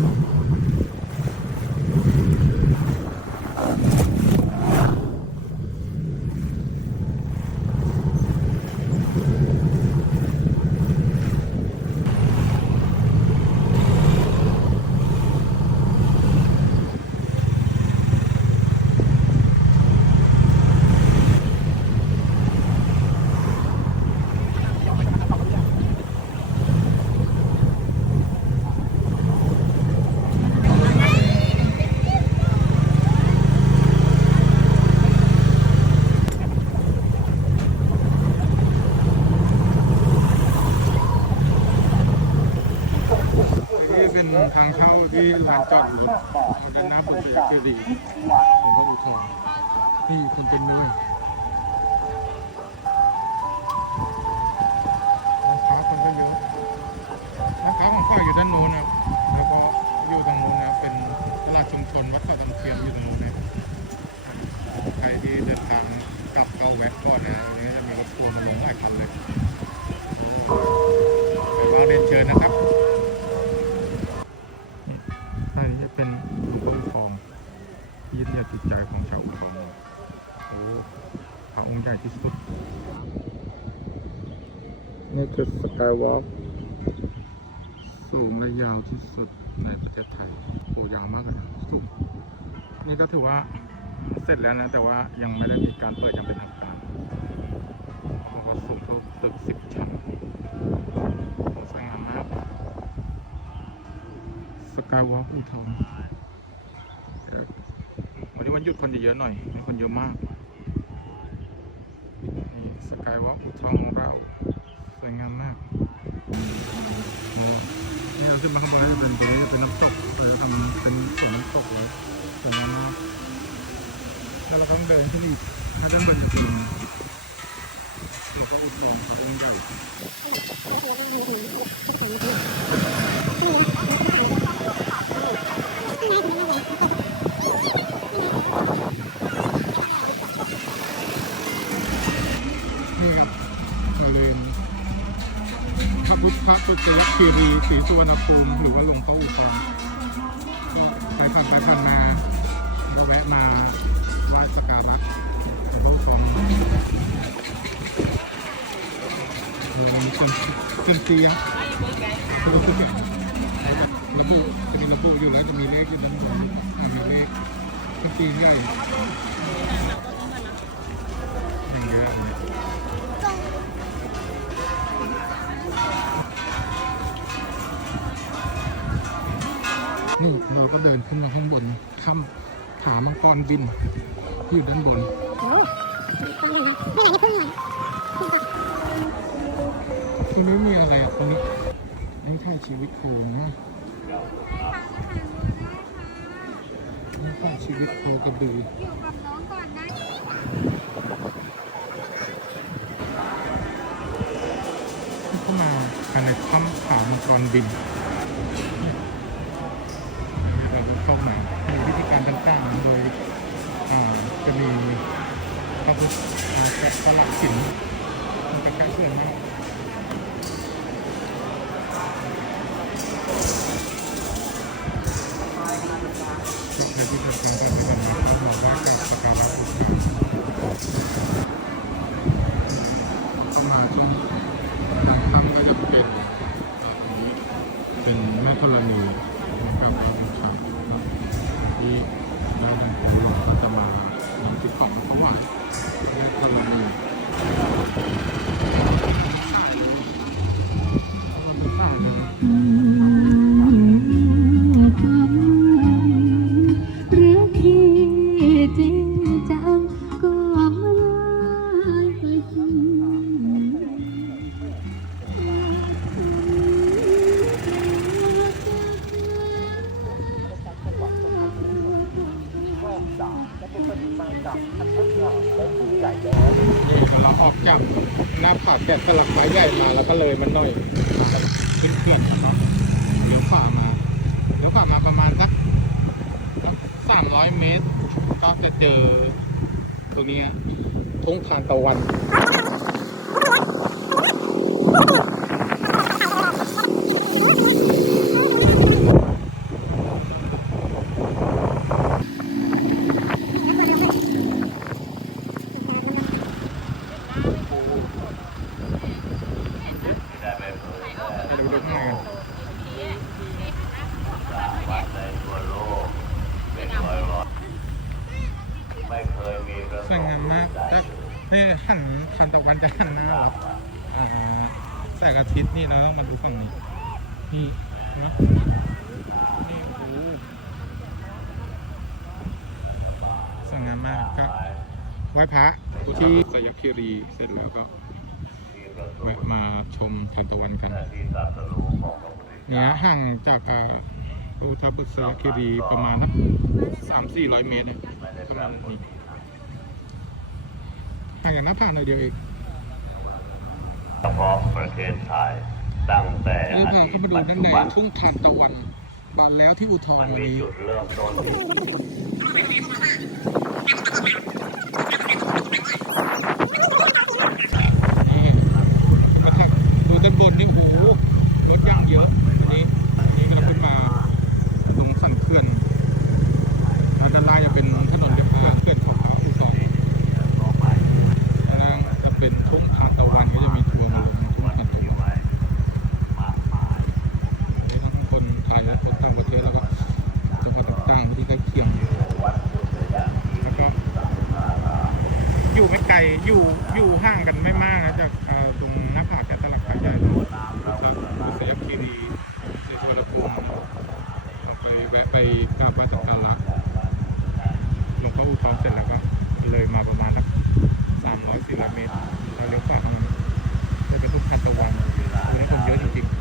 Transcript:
moment. ทางเข้าที่ลานจอดรถด้านหน้าสุดสยามเกียรติของพระอุทองนี่คนเต็มเลยร้านค้าคนก็เยอะร้านค้าของฝ้ายอยู่ด้านโน้นนะแล้วก็อยู่ทางโน้นนะเป็นตลาดชุมชนวัดเขาตำเทียมอยู่ตรงโน้นนะใครที่เดินทางกลับเข้าแวะก่อนนะอย่างนี้จะมีรถทัวร์มาลงหลายคันเลยไปมาเรียนเชิญนะครับ วอล์กสูงและยาวที่สุดในประเทศไทยโอ้ยาวมากเลยสูงนี่ก็ถือว่าเสร็จแล้วนะ แต่ว่ายังไม่ได้มีการเปิดย่างเป็นทางการบอกว่าสูงเท่าตึกสิบชั้นสวยงามมากสกายวอล์กอูทองวันนี้วันหยุดคนเยอะหน่อยมีคนเยอะมากนี่สกายวอล์กอูทองของเรา สวยงามมากนี่เราขึ้นมาข้างบนจะเป็นตรงนี้เป็นน้ำตกเลยทำเป็นสวนน้ำตกเลยสวยงามมากแล้วเราต้องเดินขึ้นอีกถ้าด้านบนจะเป็นตัวก็อุทองพระองค์ใหญ่ พระพุทธตุจยคีรีศรีสุวรรณภูมิหรือว่าหลวงพ่ออุทองก็ไปผ่านไปผ่านมาก็แวะมาไหว้สักการะหลวงพ่ออุทองระวังคนขึ้นเตียงระบุจะมีระบุอยู่แล้วจะมีเลขอยู่ด้นบนมีเลขขึ้นเตียงใหญ่ นี่เราก็เดินขึ้นมาข้างบนข้ามผามังกรบินอยู่ด้านบนโอ้ไม่ไหนจะพึ่งหน่อยตรงนี้มีอะไรอะตรงนี้นี่ถ่ายชีวิตโคนะนี่ถ่ายชีวิตโคกระบืออยู่กับน้องก่อนนะเข้ามาภายในถ้ำผามังกรบิน สลักสินมันจะใกล้เคียงมาก เราออกจากหน้าผาแกะสลักไม้ใหญ่มาแล้วก็เลยมันหน่อยขึ้นเขื่อนนะครับเลี้ยวขวามาเลี้ยวขวามาประมาณสักสามร้อยเมตร ก็จะเจอตัวนี้ทุ่งทานตะวัน ไปดูดูข้างในกัน วัดในทั่วโลกเป็นร้อยร้อยไม่เคยมีพระ สวยงามมากแล้วนี่หันทานตะวันจะหันหน้าเราอ่าแสงอาทิตย์นี่เราต้องมาดูฝั่งนี้ นี่นะนี่โอ้สวยงามมากก็ไหว้พระที่สยามคีรีเสร็จแล้วก็มาชมทานตะวันกันเนี่ยเจ้าห่างจากอุทบุษราคีรีประมาณสามสี่ร้อยเมตรเนี่ยประมาณนี้างจากหน้าผาหน่อยเดียวเองเฉพาะประเทศไทยตั้งแต่เลยอพาดีตเข้ามาดูปัจด้านจุในบันทุ่งทานตะวันบานแล้วที่อุทธรมันณ์วันมีนี้จุดเริ่มต้นที่ อยู่อยู่ห่างกันไม่มากนะจากตรงหน้าผาแกะสลักขาะใหญ่ตรงเซฟคีรีเซฟวรภูมิไปแวะไปกราบไหว้สักการะลงพระอุทองเสร็จแล้วก็เลยมาประมาณสักสามร้อยสี่ร้อยเมตรเราเลี้ยวขวาเข้ามาจะเป็นทุกทันตะวันโอ้ยคนเยอะจริงๆ